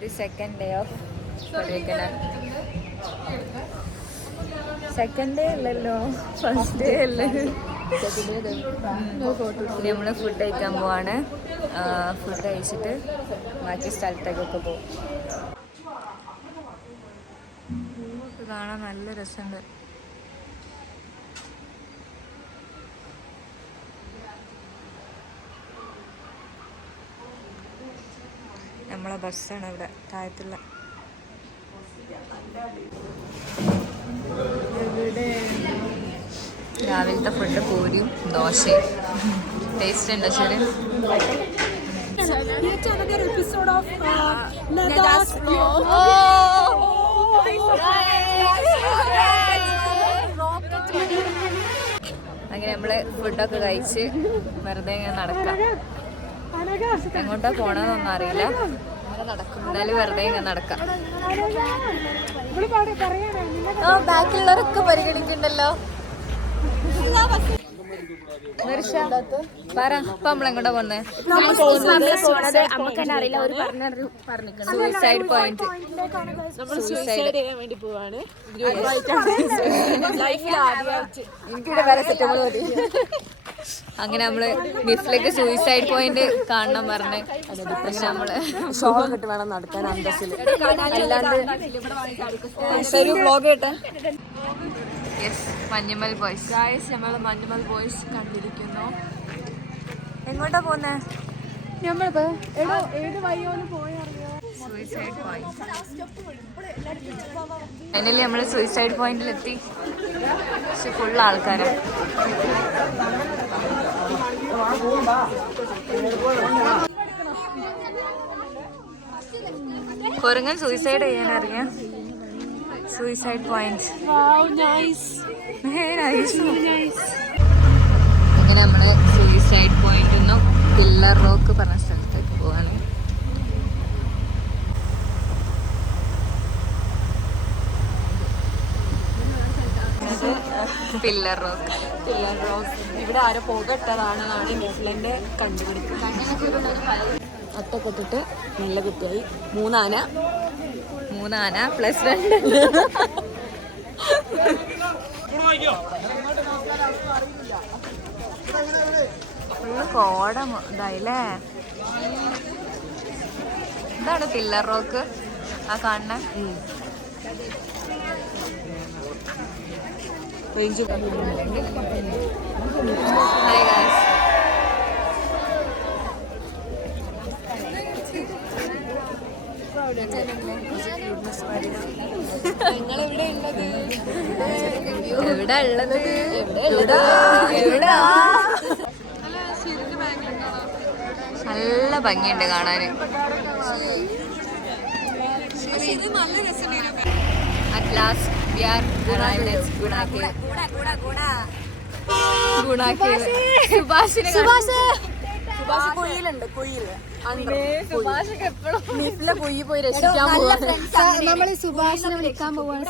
the second day of Kodaikanal. Second day അല്ലല്ലോ, first day അല്ലേ. നമ്മൾ ഫുഡ് കഴിക്കാൻ പോവാണ്. ഫുഡ് കഴിച്ചിട്ട് ബാക്കി സ്ഥലത്തേക്കൊക്കെ പോകും. കാണാൻ നല്ല രസമുണ്ട്. നമ്മളെ ബസ്സാണ് ഇവിടെ താഴത്തുള്ള. രാവിലത്തെ ഫുഡ് പൂരിയും ദോശയും. ടേസ്റ്റ് ഉണ്ടോ ശരി? അങ്ങനെ നമ്മള് ഫുഡൊക്കെ കഴിച്ച് വെറുതെ ഇങ്ങനെ നടക്കാം. എങ്ങോട്ടാ പോണെന്നൊന്നും അറിയില്ല, എന്നാലും വെറുതെ ഇങ്ങനെ നടക്കാം. ബാക്കിയുള്ളവരൊക്കെ പരിഗണിക്കണ്ടല്ലോ. പറ, ഇപ്പൊ നമ്മളെങ്ങോട്ടാ പോന്നെ? Suicide point. സൂയിസൈഡ് ചെയ്യാൻ വേണ്ടി പോവാണ്. എനിക്കിവിടെ വേറെ സെറ്റപ്പ് മതി. അങ്ങനെ നമ്മള് മിഫിലേക്ക് സൂയിസൈഡ് പോയിന്റ് കാണണം പറഞ്ഞ് നമ്മള് ഷോൾ ഇട്ട് വേണം നടക്കാൻ. അന്തസ്സിൽ വ്ലോഗ് കേട്ടെ. Yes, Manjummel boys. ഗായ്സ്, നമ്മൾ മഞ്ഞുമൽ ബോയ്സ് കണ്ടിരിക്കുന്നു. എങ്ങോട്ടാ പോന്നെ? Suicide point. ഫൈനലി നമ്മള് സൂയിസൈഡ് പോയിന്റിലെത്തി. പക്ഷെ ഫുള്ള് ആൾക്കാരാണ്. കൊരങ്ങൻ സൂയിസൈഡ് ചെയ്യാൻ അറിയാം. Suicide point. അങ്ങനെ നമ്മള് സൂയിസൈഡ് പോയിന്റ് നിന്നും പില്ലർ റോക്ക് പറഞ്ഞ സ്ഥലത്തേക്ക് പോവാണ്. Pillar rock. ഇവിടെ ആരോ പുകട്ടതാണെന്നാണ് മിഫ്ലിന്റെ കണ്ടുപിടിക്കുന്നത്. അത്തൊക്കെ ഇട്ടിട്ട് നല്ല കുട്ടിയായി. മൂന്നാന പ്ലസ് 2. ഫുള്ള് കോട ഇതായില്ലേ. ഇതാണ് പില്ലർ റോക്ക് ആ കാണുന്ന. Hi guys. എവിടെ ഉള്ളത്? നല്ല ഭംഗിയുണ്ട് കാണാന്. At last we are arrived at Guna Cave. Guna Cave. Subhash കൊയ്യിലുണ്ട്. മിഫിലെ കൊയ്യിൽ പോയി രക്ഷിക്കാൻ പോവാണ്. നമ്മള് സുഭാഷിനെ വിളിക്കാൻ പോവാണ്.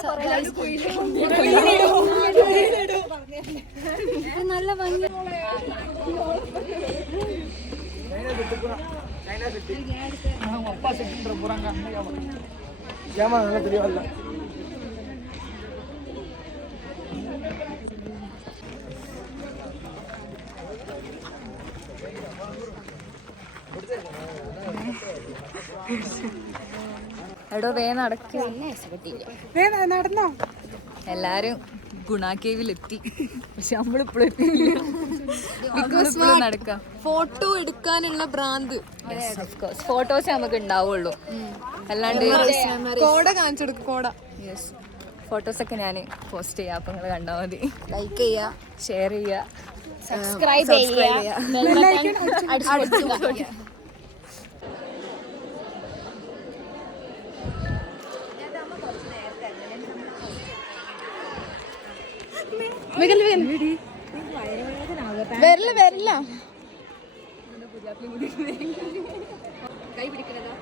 നല്ല ഭംഗി. എടോ നടന്നോ? എല്ലാരും ഗുണ കേവിലെത്തി. പക്ഷെ നമ്മളിപ്പോഴും നടക്കാം. ഫോട്ടോ എടുക്കാനുള്ള ഭ്രാന്ത്. ഫോട്ടോസ് നമുക്ക് ഉണ്ടാവുള്ളൂ, അല്ലാണ്ട് കോട കാണിച്ചു കൊടുക്കും. കോട. യെസ്, ഫോട്ടോസൊക്കെ ഞാൻ പോസ്റ്റ് ചെയ്യാം. അപ്പൊ നിങ്ങൾ കണ്ടാൽ മതി. ലൈക്ക് ചെയ്യുക, ഷെയർ ചെയ്യുക, സബ്സ്ക്രൈബ് ചെയ്യുക. വരില്ല. കൈ പിടിക്കണതാ.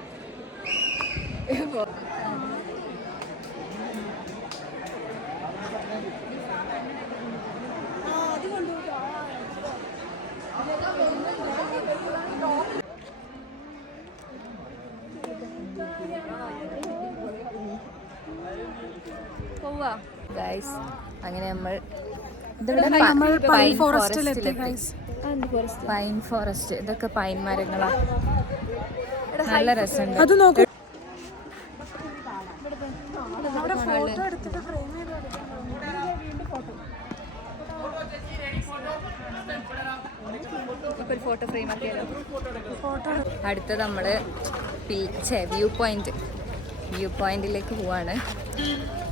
ഗൈസ് അങ്ങനെ നമ്മൾ പൈൻ ഫോറസ്റ്റ്. ഇതൊക്കെ പൈൻ മരങ്ങളാണ്. നല്ല രസമുണ്ട്. അത് നോക്കൂ. ഫോട്ടോ ഫ്രെയിം അടുത്തത് നമ്മള് വ്യൂ പോയിന്റിലേക്ക് പോവാണ്.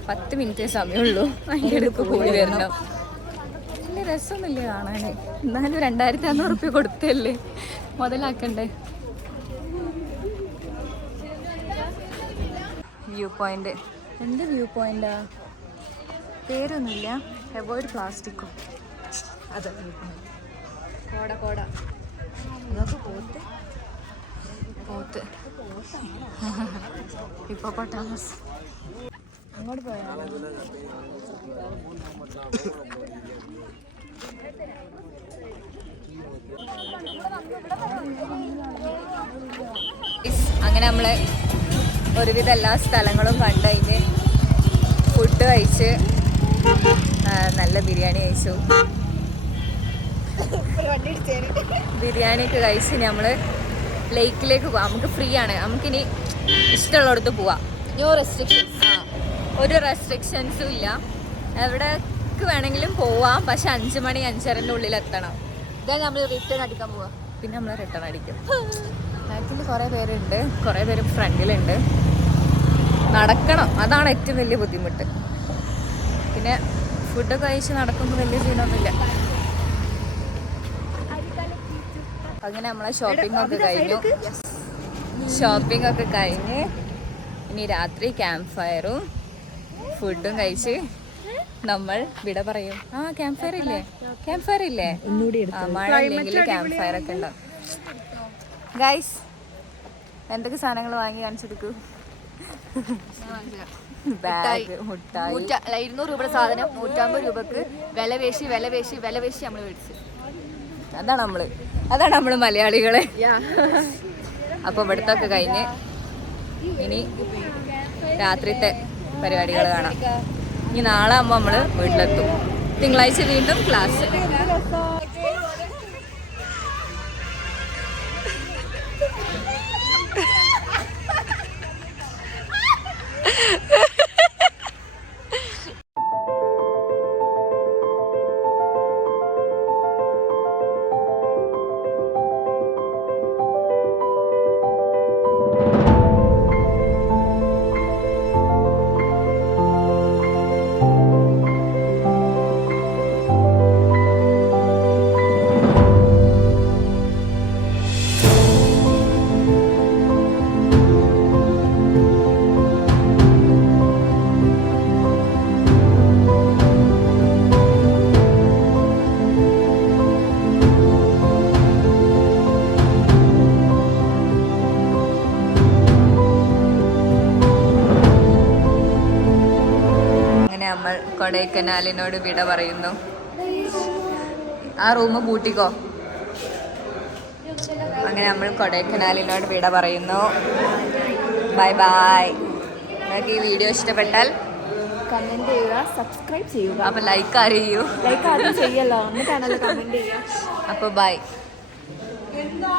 10 മിനിറ്റ് സമയമുള്ളൂ. അതിൻ്റെ അടുത്ത് പോയി വരണം. വലിയ രസമൊന്നുമില്ല കാണാന്. എന്നാലും 2500 റുപ്യ കൊടുത്തല്ലേ, മുതലാക്കണ്ടേ. View point. എന്ത് വ്യൂ പോയിന്റാ? പേരൊന്നുമില്ല. അവോയ്ഡ് പ്ലാസ്റ്റിക്കും. അതെ, കോട അതൊക്കെ പോത്ത് ഹിപ്പോപ്പൊട്ടാമസ്. അങ്ങോട്ട് പോയാലോ? അങ്ങനെ നമ്മള് ഒരുവിധ എല്ലാ സ്ഥലങ്ങളും കണ്ടതിന് ഫുഡ് കഴിച്ച് നല്ല ബിരിയാണി കഴിച്ചു. ബിരിയാണിയൊക്കെ കഴിച്ച് നമ്മൾ ലേക്കിലേക്ക് പോവാം. നമുക്ക് ഫ്രീ ആണ്. നമുക്കിനി ഇഷ്ടമുള്ളിടത്ത് പോവാം. No restrictions. ഒരു റെസ്ട്രിക്ഷൻസും ഇല്ല. എവിടേക്ക് വേണമെങ്കിലും പോവാം. പക്ഷെ 5 മണി 5:30 ഉള്ളിൽ എത്തണം. ഇതാ നമ്മൾ റിട്ടേൺ അടിക്കാൻ പോവാം. പിന്നെ നമ്മൾ റിട്ടേൺ അടിക്കും. ബാക്കിൽ കുറേ പേരുണ്ട്, കുറേ പേര് ഫ്രണ്ടിലുണ്ട്. നടക്കണം, അതാണ് ഏറ്റവും വലിയ ബുദ്ധിമുട്ട്. പിന്നെ ഫുഡൊക്കെ കഴിച്ച് നടക്കുമ്പോൾ വലിയ സീനൊന്നുമില്ല. അങ്ങനെ നമ്മളെ ഷോപ്പിംഗ് ഒക്കെ കഴിഞ്ഞ് ഇനി രാത്രി ക്യാമ്പ് ഫയറും ഫുഡും കഴിച്ച് നമ്മൾ വിട പറയും. ക്യാമ്പ് ഫയർ ഇല്ലേ? മഴ ഇല്ലെങ്കിൽ ക്യാമ്പ് ഫയർ ഒക്കെ ഉണ്ടാവും. ഗൈസ്, എന്തൊക്കെ സാധനങ്ങൾ വാങ്ങി കാണിച്ചെടുക്കൂ. ബാഗ്, മുട്ടായി. 200 രൂപയുടെ സാധനം 150 രൂപക്ക് വില പേശി നമ്മൾ മേടിച്ചു. അതാണ് നമ്മള് മലയാളികളെ. അപ്പൊ ഇവിടുത്തെ ഒക്കെ കഴിഞ്ഞ് ഇനി രാത്രിത്തെ പരിപാടികൾ കാണാം. ഇനി നാളെ ആകുമ്പോൾ നമ്മള് വീട്ടിലെത്തും. തിങ്കളാഴ്ച വീണ്ടും ക്ലാസ്. നമ്മൾ കൊടൈക്കനാലിനോട് വിട പറയുന്നു. ആ റൂം പൂട്ടിക്കോ. അങ്ങനെ നമ്മൾ കൊടൈക്കനാലിനോട് വിട പറയുന്നു. Bye bye. നിങ്ങൾക്ക് ഈ വീഡിയോ ഇഷ്ടപ്പെട്ടാൽ കമന്റ് ചെയ്യുക, സബ്സ്ക്രൈബ് ചെയ്യുക. അപ്പൊ ലൈക്ക് ആരും ചെയ്യല്ലോ, എന്നിട്ടാണല്ലോ കമന്റ് ചെയ്യുക. അപ്പൊ ബൈ.